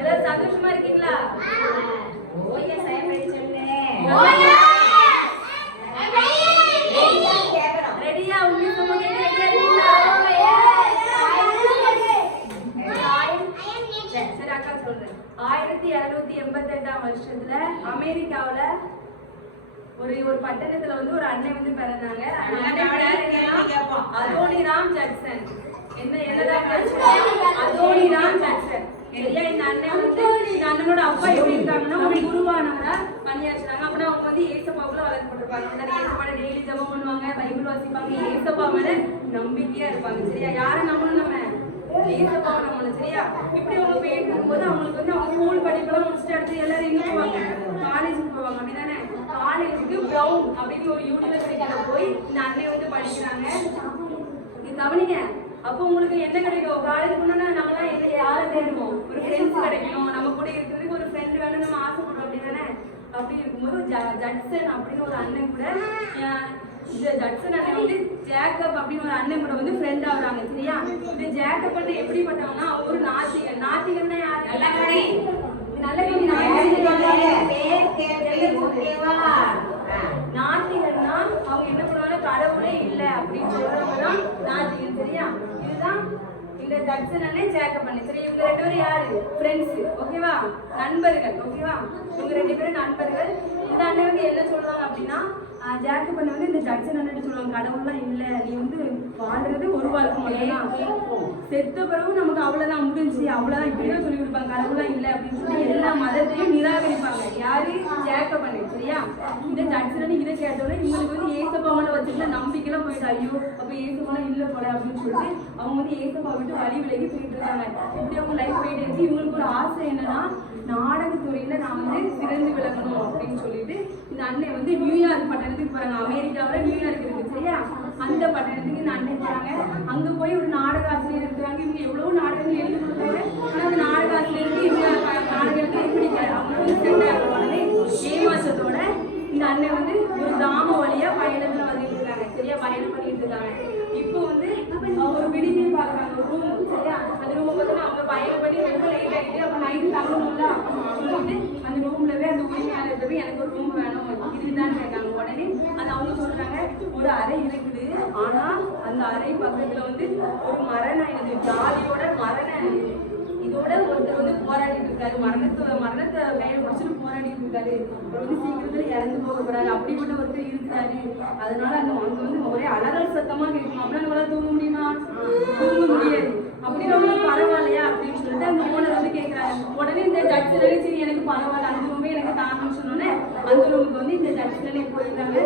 எல்லாரும் சந்தோஷமா இருக்கீங்களா? ஓயே சைன் சொல்லுங்க. ரெடியா? உங்க சொன்ன ரெடியா இருக்கீங்களா? சரி அக்கா சொல்றேன். 1788ஆம் வருஷத்துல அமெரிக்காவுல ஒரு பட்டணத்துல வந்து ஒரு அண்ணன் வந்து பிறந்தாங்க. Adoniram Judson. என்னதான் அதோனிராம் ஜட்சன். சரியா? இந்த அண்ணன் வந்து இந்த அண்ணனோட அப்பா எப்படி இருக்காங்கன்னா ஒரு குருவானவரா பணியாற்றுறாங்க. அப்படின்னா அவங்க வந்து ஏசப்பாவுல வளர்க்கப்பட்டிருப்பாங்க. ஏசப்பாட டெய்லி ஜெபம் பண்ணுவாங்க, பைபிள் வாசிப்பாங்க, ஏசப்பா மேல நம்பிக்கையா இருப்பாங்க. சரியா? யாரை நம்பணும்? நம்ம ஏசப்பாவை நம்பணும். சரியா? இப்படி அவங்க போயிட்டு இருக்கும்போது அவங்களுக்கு வந்து அவங்க ஸ்கூல் படிப்பெல்லாம் முடிச்சுட்டு அடுத்து எல்லாரும் எங்க போவாங்க? காலேஜுக்கு போவாங்க. அப்படிதானே? காலேஜுக்கு பிரவுன் அப்படின்னு ஒரு யூனிவர்சிட்டியில போய் இந்த அண்ணன் வந்து படிக்கிறாங்க. நீ கவனிங்க. அப்போ உங்களுக்கு என்ன கிடைக்கும்? காலேஜ் போனோம்னா நம்மளாம் என்ன யாரை தேடுவோம்? ஒரு ஃப்ரெண்ட்ஸ் கிடைக்கணும், நம்ம கூட இருக்கிறதுக்கு ஒரு ஃப்ரெண்ட் வேணும், நம்ம ஆசைப்படுறோம். அப்படிதானே? அப்படி இருக்கும்போது ஜட்சன் அப்படின்னு ஒரு அண்ணன் கூட இந்த ஜட்சன் அண்ணன் வந்து ஜேக்கப் அப்படின்னு ஒரு அண்ணன் கூட வந்து ஃப்ரெண்ட் ஆகுறாங்க. சரியா? இந்த ஜேக்கப் அண்ணன் எப்படிப்பட்டவங்கன்னா ஒரு நாத்திகன். நாத்திகன்னா யாரு? நாத்திகன்னா அவங்க என்ன பண்ணுவாங்க? கடவுளே இல்ல அப்படின்னு சொல்றவங்கதான் நாத்திகன். சரியா? இதுதான் இந்த ஜட்சன் அண்ணன் ஜேக்கப் அண்ணன். சரி, இவங்க ரெண்டு பேரும் யாரு? ஃப்ரெண்ட்ஸ். ஓகேவா? நண்பர்கள். ஓகேவா? இவங்க ரெண்டு பேரும் நண்பர்கள். இந்த அண்ணன் வந்து என்ன சொல்றாங்க அப்படின்னா ஜேக்கப் அண்ணன் வந்து இந்த ஜட்சன் அண்ணன் சொல்லுவாங்க, கடவுள்லாம் இல்ல, நீ வந்து வாழ்றது ஒரு வாழ்க்கை மட்டும்தான், செத்த பிறகு நமக்கு அவ்வளவுதான் முடிஞ்சு, அவ்வளவுதான், இப்படிதான் சொல்லி கொடுப்பாங்க, கடவுள்லாம் இல்ல அப்படின்னு சொல்லி எல்லா மதத்தையும் நிராகரிப்பாங்க. யாரு? ஜேக்கப் அண்ணன். சரியா? இந்த ஜட்சன் அண்ணன் இதை கேட்டோன்னே இவங்களுக்கு வந்து ஏசப்பாவை வச்சுட்டு நம்பிக்கைலாம் போயிட்டு, ஐயோ அப்ப ஏசப்பாலாம் இல்ல போல அப்படின்னு சொல்லிட்டு அவங்க வந்து ஏசப்பா விட்டு வழி விலகி போயிட்டு இருக்காங்க. இப்படி அவங்க லைஃப் போயிட்டு இருக்கு. இவங்களுக்கு ஒரு ஆசை என்னன்னா நாடகத்துறையில நான் வந்து சிறந்து விளங்கணும் அப்படின்னு சொல்லிட்டு இந்த அண்ணன் வந்து நியூயார்க் பட்டணத்துக்கு போறாங்க. அமெரிக்காவில நியூயார்க் இருக்கு. சரியா? அந்த பட்டணத்துக்கு இந்த அண்ணன் போறாங்க. அங்க போய் ஒரு நாடக ஆசிரியர் இருக்கிறாங்க. இவங்க எவ்வளவு நாடகங்கள் எழுதி கொடுத்தாங்க. ஆனா அந்த நாடக ஆசிரியருக்கு இவங்க நாடகத்தை பிடிக்கல. அவங்க வந்து சென்ட் ஆகிற உடனே ஏமாற்றத்தோட இந்த அண்ணன் வந்து ஒரு கிராம வழியா பயணத்துல வந்துட்டு இருக்காங்க. சரியா? பயணம் பண்ணிட்டு இருக்காங்க. இப்போ வந்து ஒரு விடுதியை பாக்குறாங்க, ஒரு ரூம். சரியா? அந்த ரூம் பார்த்தா அவங்க பயணம் பண்ணி ரொம்ப லேட் ஆகிட்டு அப்ப நைட்டு தங்கணும்ல சொல்லிட்டு அந்த ரூம்லவே அந்த உரிமையாளர் போய் எனக்கு ஒரு ரூம் வேணும் இதுதான் கேட்காங்க. உடனே அது அவங்க சொல்றாங்க ஒரு அறை இருக்குது, ஆனா அந்த அறை பக்கத்துல வந்து ஒரு மரணம், ஜாதியோட மரணம் இதோட ஒருத்தர் வந்து போராடிட்டு இருக்காரு, மரணத்தை கையில முடிச்சுட்டு போராடிட்டு இருக்காரு, அவர் வந்து சீக்கிரத்துல இறந்து போக போறாரு, அப்படிப்பட்ட ஒருத்தர் இருக்காரு. அதனால அங்க வந்து ஒரே அலறல் சத்தமா கேட்கும். அப்படின்னா நம்மளால தூங்க முடியுமா? தூங்க முடியாது. அப்படின்னு பரவாயில்லையா அப்படின்னு சொல்லிட்டு அந்த ஓனர் வந்து கேட்கறாங்க. உடனே இந்த ஜட்ஜ் சரி எனக்கு பரவாயில்ல, அந்த ரூமே எனக்கு தாங்கன்னு சொன்னோன்னே அந்த ரூமுக்கு வந்து இந்த ஜட்ஜ் போயிருக்காங்க.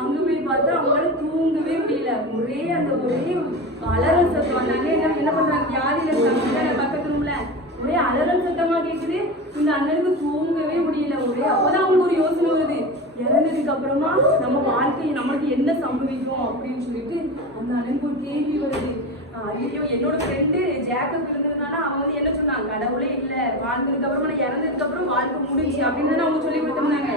அங்க போய் பார்த்தா அவங்களால தூங்கவே முடியல. ஒரே அலறல் சத்தம். அந்த அண்ணன் என்ன பண்றாங்க? வியாதியில இருக்காங்க பக்கத்து ரூம்ல, ஒரே அலறல் சத்தமா கேக்குது. இந்த அண்ணனுக்கு தூங்கவே முடியல. அப்பதான் அவங்களுக்கு ஒரு யோசனை வருது, இறந்ததுக்கு அப்புறமா நம்ம வாழ்க்கை நம்மளுக்கு என்ன சம்பவிக்கும் அப்படின்னு சொல்லிட்டு அந்த அண்ணனுக்கு ஒரு கேள்வி வருது. ஐயோ என்னோட ஃப்ரெண்டு ஜேக்கப் இருந்ததுனால அவங்க வந்து என்ன சொன்னாங்க? கடவுளே இல்ல, வாழ்ந்ததுக்கு அப்புறமா இறந்ததுக்கு அப்புறம் வாழ்க்கை முடிஞ்சு அப்படின்னு அவங்க சொல்லி கொடுத்துருந்தாங்க.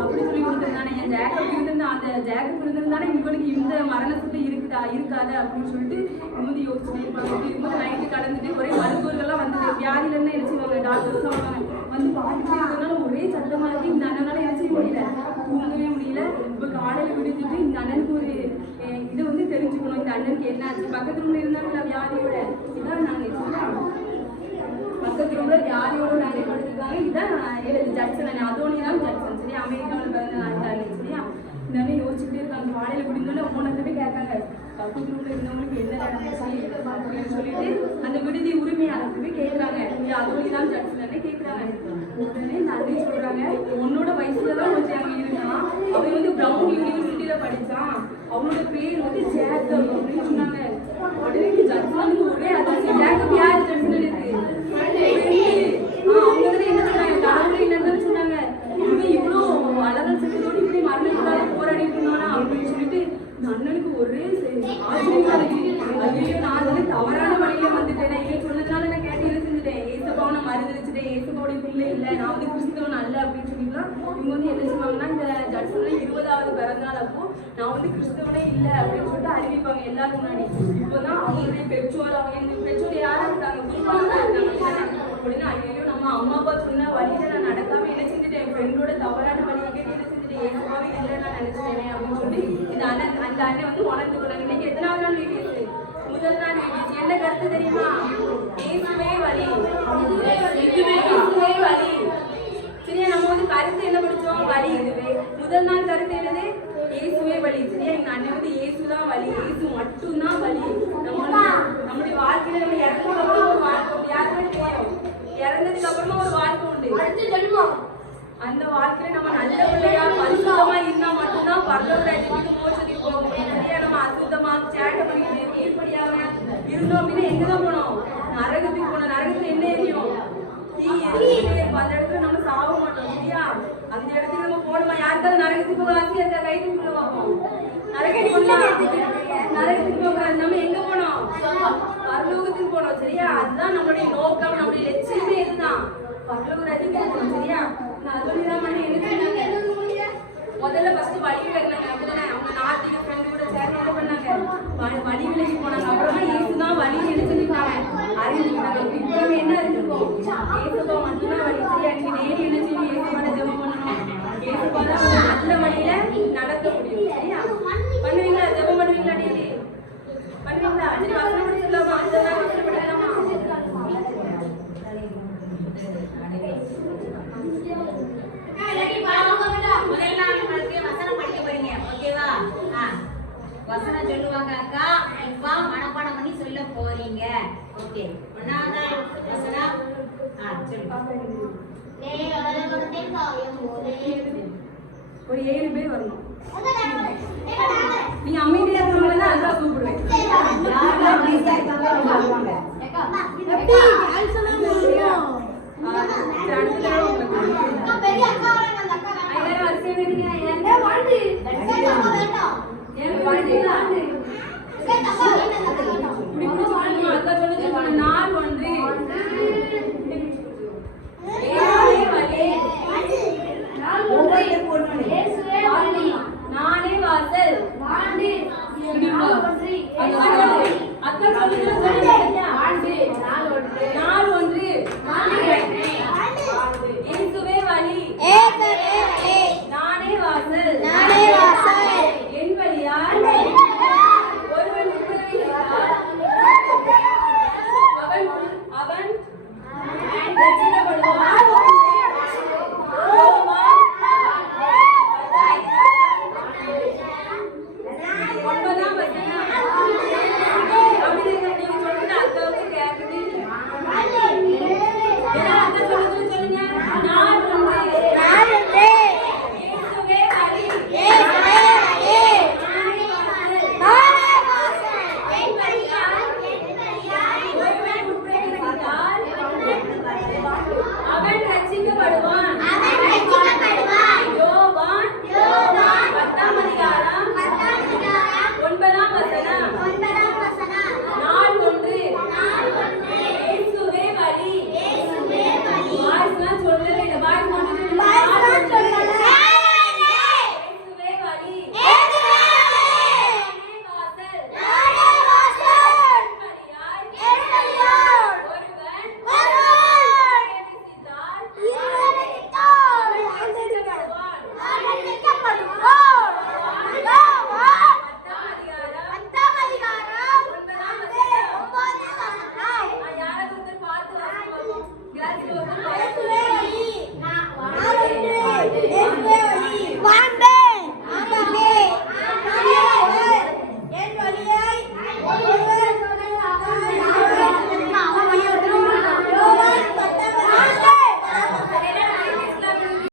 அப்படி சொல்லி கொடுத்துருந்தானே என் ஜேக்கப் இருந்திருந்தா, அந்த ஜேக்கப் இருந்திருந்தானே இவனுக்கு இந்த மரணத்துக்கு இருக்காது அப்படின்னு சொல்லிட்டு வந்து யோசிச்சுட்டு இருப்பாங்க. நைட்டு கடந்துட்டு ஒரே மருத்துவர்கள்லாம் வந்து வியாதியில இருந்து என்ன செய்வாங்க? டாக்டர்ஸ் வந்து பார்த்துட்டே இருக்கிறதுனால ஒரே சத்தமா இருக்கு. இந்த அண்ணனால என்ன செய்ய முடியல, தூங்கவே முடியல. இப்ப காலையில விடுத்துட்டு இந்த அண்ணனுக்கு ஒரு இதை வந்து தெரிஞ்சுக்கணும், இந்த அண்ணனுக்கு என்ன ஆச்சு. பக்கத்து ரூம்ல இருந்தாங்கல்ல வியாதியோட, இதான் நாங்க பக்கத்து ரூம்ல வியாதியோட நிறைய படுத்திருக்காங்க. இதான் ஜட்சன் அதோனிராம் ஜட்சன். சரியா? அமெரிக்காவில் பிறந்த நாட்டாளி. சரியா? இந்த அண்ணன் யோசிச்சுட்டே இருக்காங்க. காலையில விடுந்தோட ஓனர்கிட்ட கேட்காங்க, பக்கத்து ரூம்ல இருந்தவங்களுக்கு என்ன நடந்துச்சு அப்படின்னு சொல்லிட்டு அந்த விடுதி உரிமையாளருக்கு கேட்கறாங்க. அதோனிராம் ஜட்சன் கேட்கறாங்க. உடனே நன்றி சொல்றாங்க, உன்னோட வயசுலதான் கொஞ்சம் அங்க இருக்கான், அவன் வந்து பிரவுன் யூனிவர்சிட்டியில படிச்சான், அவனோட பேர் வந்து ஜேக்கப் அப்படின்னு சொன்னாங்க. உடனே ஜட்சனுக்கு ஒரே அதிர்ச்சி. ஜேக்கப் யாரு? ஜட்சனுக்கு அவங்க வந்து என்ன சொன்னாங்க? கடவுளே என்னன்னு சொன்னாங்க. இவன் இவ்வளவு அலறல் சத்தத்தோடு இப்படி மரணத்துக்காக போராடிட்டு இருந்தானா அப்படின்னு சொல்லிட்டு இந்த அண்ணனுக்கு ஒரே ஐயோ நான் வந்து தவறான வழியில வந்துட்டேன், இவன் சொன்னதுனால நான் கேட்டு என்ன செஞ்சுட்டேன், ஏசப்பாவை நான் மறுதளிச்சுட்டேன், ஏசப்பாவுடைய பிள்ளை இல்லை, நான் வந்து கிறிஸ்தவன் அல்ல அப்படின்னு சொல்லிக்கலாம். இவங்க வந்து என்ன செய்வாங்கன்னா இந்த ஜட்சன்ல 20வது பிறந்தநாள் அப்போ நான் வந்து கிறிஸ்தவனே இல்லை அப்படின்னு சொல்லிட்டு அறிவிப்பாங்க எல்லாரும் முன்னாடி. இப்போதான் அவங்களுடைய பெற்றோர், அவங்க பெற்றோர் யாரா இருக்காங்க? குருவானவரா இருக்காங்க. அப்படின்னு ஐயோ நம்ம அம்மா அப்பா சொன்ன வழியில நான் நடக்காம என்ன செஞ்சுட்டேன், என் ஃப்ரெண்டோட தவறான வழியை கேட்டு என்ன செஞ்சுட்டேன், ஏசுவாவே இல்லை நான் நினைச்சிட்டேனே அப்படின்னு சொல்லி இந்த அண்ணன் அந்த அண்ணன் வந்து உணர்ந்து கொண்டாங்க. இன்னைக்கு எத்தனாவது நாள் வீடியோஸ்? முதல் நாள் வீடியோஸ். என்ன கருத்து தெரியுமா? ஏசுவே வழி, இயேசுவே வழி. சரியா? நம்ம வந்து கருத்து என்ன படிச்சோம்? வழி. இதுவே முதல் நாள் கருத்து என்னது? இயேசுவே வழி. சரியா? எங்க அண்ணன் வந்து இயேசுதான் வழி, இயேசு மட்டும்தான் வழி. நம்மளுடைய வாழ்க்கையில நம்ம இறந்ததுக்கு அப்புறம் ஒரு வாழ்க்கை உண்டு. யாருமே தெரியும், இறந்ததுக்கு அப்புறமா ஒரு வாழ்க்கை உண்டு. அந்த வாழ்க்கையில நம்ம நல்ல பிள்ளையா பரிசுத்தமா இருந்தா மட்டும்தான் பரலோக ராஜ்யத்துக்கு மோட்சத்துக்கு போக முடியும். சரியா? நம்ம அசுத்தமா சேட்டை பண்ணிட்டு கீழ்படியாம இருந்தோம் அப்படின்னா எங்கதான் போனோம்? நரகத்துக்கு போனோம். நரகத்துல என்ன எரியும்? தீ எரியும். அந்த இடத்துல நம்ம சாக மாட்டோம். சரியா? அந்த இடத்துக்கு நம்ம போனோமா? யாருக்காவது நரகத்துக்கு போக ஆசையா இருக்கா? கை தூக்கி பார்ப்போம். நரகத்துக்கு போக நம்ம எங்க போனோம்? பரலோகத்துக்கு போனோம். சரியா? அதுதான் நம்மளுடைய நோக்கம், நம்மளுடைய லட்சியமே இதுதான், பரலோக ராஜ்யத்துக்கு போனோம். சரியா? நான் சொல்லிதான் பண்ணி என்ன சொன்னாங்க, முதல்ல ஃபர்ஸ்ட் வழி விலகினாங்க. அப்படிதானே? அவங்க நாட்டிக ஃப்ரெண்டு கூட சேர்ந்து என்ன பண்ணாங்க? வழி விலகி போனாங்க. அப்புறமா இயேசுதான் வழி நினைச்சுட்டாங்க, அறிஞ்சுக்கிட்டாங்க. இப்போ என்ன அறிஞ்சிருக்கோம்? இயேசுபா மட்டும்தான் வழி. சரியா? நீங்க டெய்லி என்ன செய்யணும்? இயேசுபாட ஜெபம் பண்ணணும். இயேசுபாட நல்ல வழியில நடத்த முடியும். சரியா? பண்ணுவீங்களா? ஜெபம் பண்ணுவீங்களா? டெய்லி பண்ணுவீங்களா? சரி, வசனம் படிச்சிடலாமா? அடுத்த நாள் வசனம் படிக்கலாமா? முதல் நாள் உங்களுக்கு வசனம் படிக்க போறீங்க. ஓகேவா? வசனம் சொல்லுவாங்க அக்கா, இப்ப மனப்பாடம் பண்ணி சொல்ல போறீங்க. ஓகே, ஒன்னாவது வசனம் சொல்லு. ஒரு 7 பேர் வரணும். நீங்க அமைதியா இருக்கவங்க தான் அக்கா கூப்பிடுவேன்.